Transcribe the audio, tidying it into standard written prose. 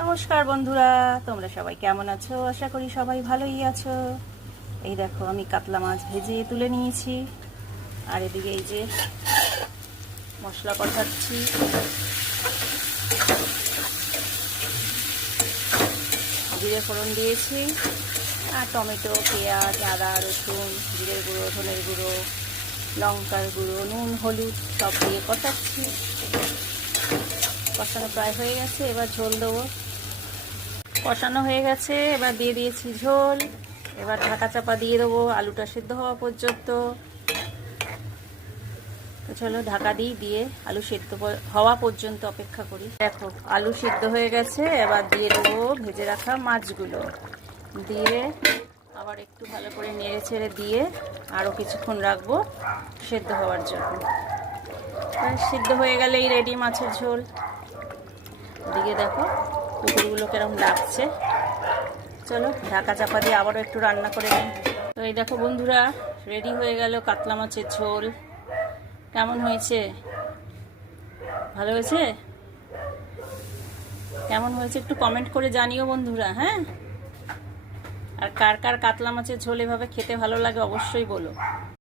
নমস্কার বন্ধুরা, তোমরা সবাই কেমন আছো? আশা করি সবাই ভালোই আছো। এই দেখো, আমি কাতলা মাছ ভেজে তুলে নিয়েছি, আর এদিকে এই যে মশলা কষাচ্ছি। জিরে ফোড়ন দিয়েছি, আর টমেটো, পেঁয়াজ, আদা, রসুন, জিরের গুঁড়ো, ধনের গুঁড়ো, লঙ্কার গুঁড়ো, নুন, হলুদ সব দিয়ে কষাচ্ছি। কষানো প্রায় হয়ে গেছে, এবার ঝোল দেবো। কষানো হয়ে গেছে, এবার দিয়ে দিয়েছি ঝোল। এবার ঢাকা চাপা দিয়ে দেবো আলুটা সিদ্ধ হওয়া পর্যন্ত। তো চলো ঢাকা দিয়ে আলু সিদ্ধ হওয়া পর্যন্ত অপেক্ষা করি। দেখো, আলু সিদ্ধ হয়ে গেছে, এবার দিয়ে দেবো ভেজে রাখা মাছগুলো। দিয়ে আবার একটু ভালো করে নেড়ে ছেড়ে দিয়ে আরও কিছুক্ষণ রাখবো সিদ্ধ হওয়ার জন্য। সিদ্ধ হয়ে গেলেই রেডি মাছের ঝোল। দিকে দেখো কুকুরগুলো কিরকম ডাকছে। চলো ঢাকা চাপা দিয়ে আবারও একটু রান্না করে নিই। তো এই দেখো বন্ধুরা, রেডি হয়ে গেল কাতলা মাছের ঝোল। কেমন হয়েছে? ভালো হয়েছে? কেমন হয়েছে একটু কমেন্ট করে জানিও বন্ধুরা। হ্যাঁ, আর কার কার কাতলা মাছের ঝোল এভাবে খেতে ভালো লাগে অবশ্যই বলো।